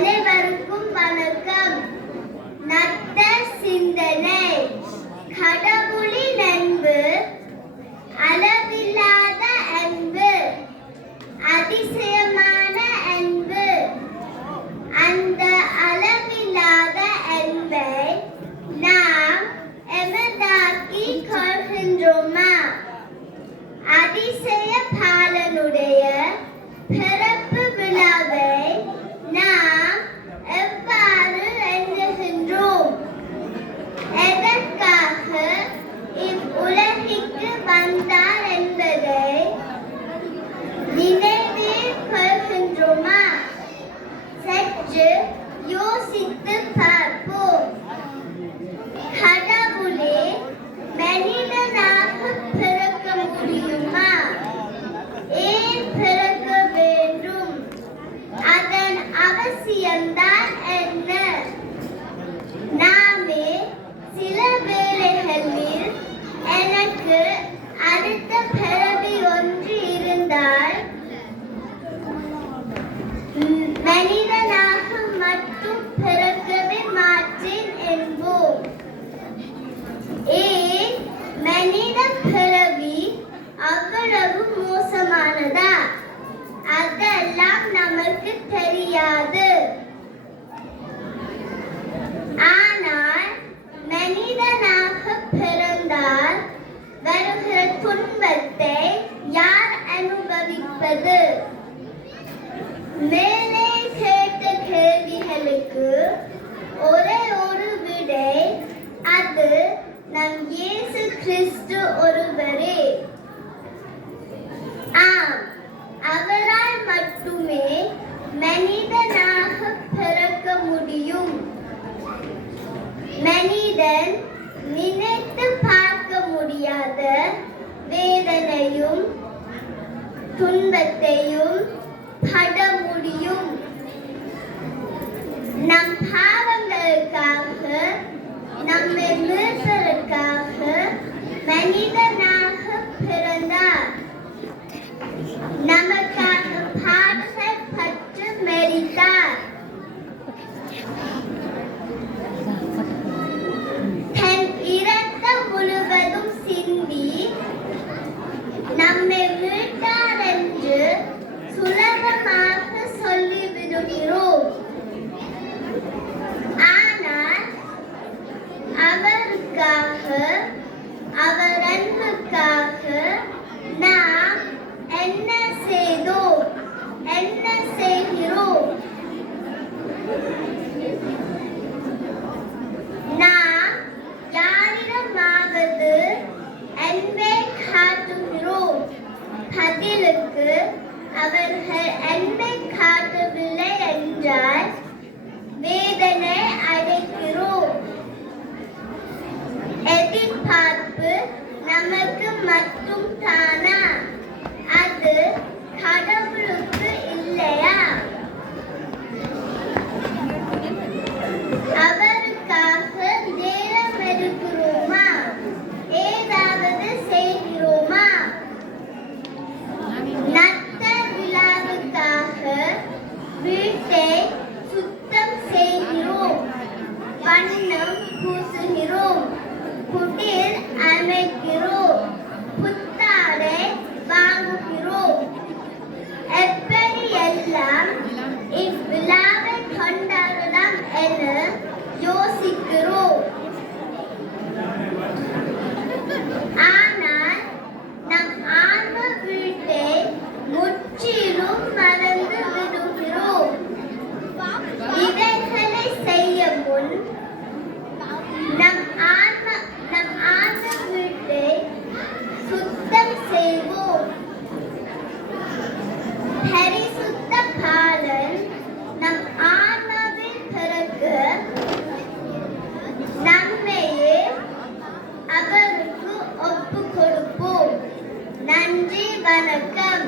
அனைவருக்கும் வணக்கம். நட்ட சிந்தனை. கடவுள் பிறவி அவ்வளவு மோசமானதா? அதெல்லாம் நமக்கு தெரியாது. துன்பத்தையும் துன்பத்தையும் பட முடியும் நம் பாவங்களுக்காக நம்மை மீட்பதற்காக மனிதனாக அவர் அன்புக்காக நாம் என்ன செய்தோம்? என்ன செய்கிறோம்? நாம் யாரிடமாவது அன்பை காட்டுகிறோம்? பதிலுக்கு அவர்கள் அன்பை காட்டவில்லை என்றால் வேதனை நமக்கு மட்டும் தான மறந்து விடுகிறோம் இவைகளை செய்ய முன் நம் ஆன்ம நம் ஆன்ம வீட்டை சுத்தம் செய்வோம். பரிசுத்த பாலன் நம் ஆன்மாவில் பிறக்க நம்மையே அவருக்கு ஒப்பு கொடுப்போம் நன்றி வணக்கம்.